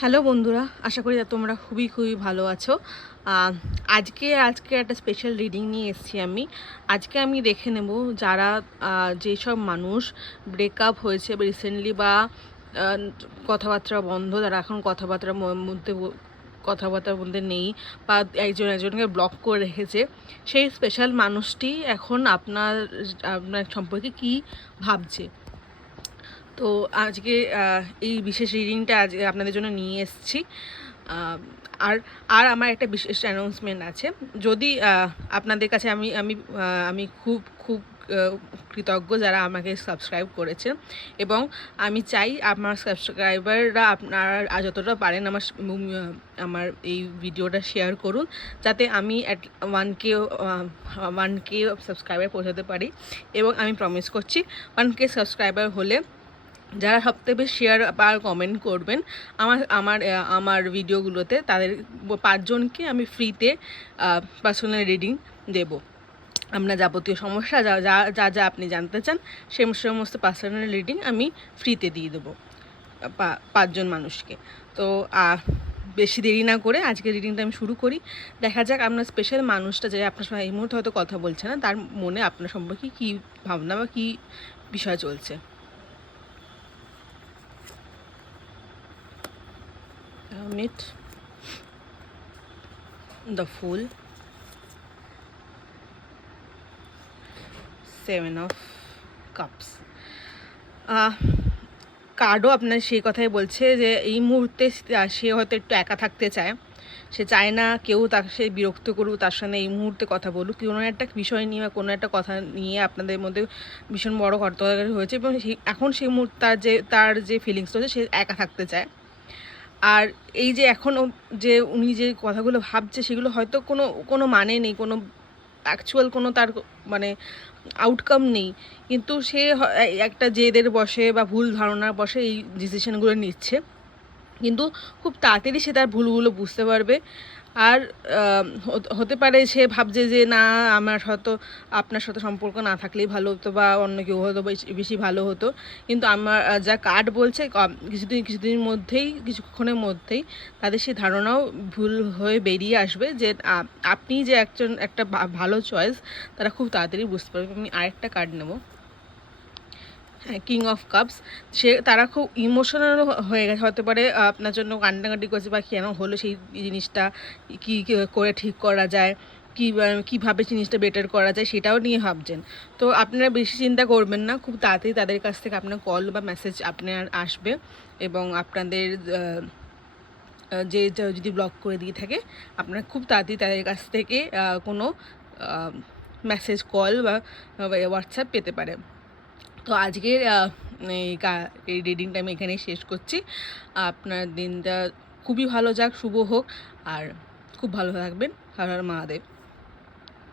Hello বন্ধুরা, আশা করি তোমরা খুবই ভালো আছো। আজকে একটা স্পেশাল রিডিং নিয়ে এসেছি আমি। আজকে আমি দেখে নেব যারা যেসব মানুষ ব্রেকআপ হয়েছে রিসেন্টলি বা কথাবার্তা বন্ধ, যারা এখন কথাবার্তার মধ্যে নেই বা একজনকে ব্লক করে রেখেছে, সেই স্পেশাল মানুষটি এখন আপনার সম্পর্কে কি ভাবছে। তো আজকে এই বিশেষ রিডিংটা আজকে আপনাদের জন্য নিয়ে এসেছি। আর আর আমার একটা বিশেষ অ্যানাউন্সমেন্ট আছে। যদি আপনাদের কাছে আমি আমি আমি খুব কৃতজ্ঞ যারা আমাকে সাবস্ক্রাইব করেছেন, এবং আমি চাই আমার সাবস্ক্রাইবাররা আপনারা যতটা পারেন আমার এই ভিডিওটা শেয়ার করুন, যাতে আমি অ্যাট 1K সাবস্ক্রাইবার পৌঁছাতে পারি। এবং আমি প্রমিস করছি 1K সাবস্ক্রাইবার হলে যারা সবথেকে বেশি শেয়ার বা কমেন্ট করবেন আমার আমার আমার ভিডিওগুলোতে, তাদের 5 জনকে আমি ফ্রিতে পার্সোনাল রিডিং দেব। আপনার যাবতীয় সমস্যা যা যা যা যা আপনি জানতে চান সে সমস্ত পার্সোনাল রিডিং আমি ফ্রিতে দিয়ে দেবো 5 জন মানুষকে। তো বেশি দেরি না করে আজকে রিডিংটা আমি শুরু করি। দেখা যাক আপনার স্পেশাল মানুষটা, যে আপনার সঙ্গে এই মুহূর্তে হয়তো কথা বলছে না, তার মনে আপনার সম্পর্কে কী ভাবনা বা কী বিষয় চলছে। Hermit, the Fool, 7 of Cups. কার্ডও আপনার সেই কথাই বলছে যে এই মুহূর্তে সে হয়তো একটু একা থাকতে চায়। সে চায় না কেউ তাকে সে বিরক্ত করুক, তার সঙ্গে এই মুহূর্তে কথা বলুক, কোনো একটা বিষয় নিয়ে বা কোনো একটা কথা নিয়ে আপনাদের মধ্যে ভীষণ বড় কর্তব্য হয়েছে, এবং এখন সেই মুহূর্তে তার যে ফিলিংস রয়েছে, সে একা থাকতে চায়। আর এই যে এখনও যে উনি যে কথাগুলো ভাবছে, সেগুলো হয়তো কোনো মানে নেই, কোনো অ্যাকচুয়াল কোনো তার মানে আউটকাম নেই, কিন্তু সে একটা জেদের বসে বা ভুল ধারণার বসে এই ডিসিশনগুলো নিচ্ছে। কিন্তু খুব তাড়াতাড়ি সে তার ভুলগুলো বুঝতে পারবে। আর হতে পারে সে ভাবছে যে না, আমার হয়তো আপনার সাথে সম্পর্ক না থাকলেই ভালো হতো, বা অন্য কেউ হয়তো বেশি ভালো হতো। কিন্তু আমার যা কার্ড বলছে, কিছুক্ষণের মধ্যেই তাদের সেই ধারণাও ভুল হয়ে বেরিয়ে আসবে, যে আপনি যে একটা ভালো চয়েস, তারা খুব তাড়াতাড়ি বুঝতে পারবে। আমি আরেকটা কার্ড নেব। হ্যাঁ, কিং অফ কাপস। তারা খুব ইমোশনাল হয়ে গেছে, হতে পারে আপনার জন্য কান্নাকাটি করছে, বা কেন হলো সেই জিনিসটা কী করে ঠিক করা যায়, কীভাবে জিনিসটা বেটার করা যায়, সেটাও নিয়ে ভাবছেন। তো আপনারা বেশি চিন্তা করবেন না, খুব তাড়াতাড়ি তাদের কাছ থেকে আপনার কল বা মেসেজ আপনার আসবে, এবং আপনাদের যে যদি ব্লক করে দিয়ে থাকে, আপনারা খুব তাড়াতাড়ি তাদের কাছ থেকে কোনো মেসেজ, কল বা হোয়াটসঅ্যাপ পেতে পারে। তো আজকের এই রিডিংটা আমি এখানেই শেষ করছি। আপনার দিনটা খুবই ভালো যাক, শুভ হোক, আর খুব ভালো থাকবেন। হর হর মহাদেব।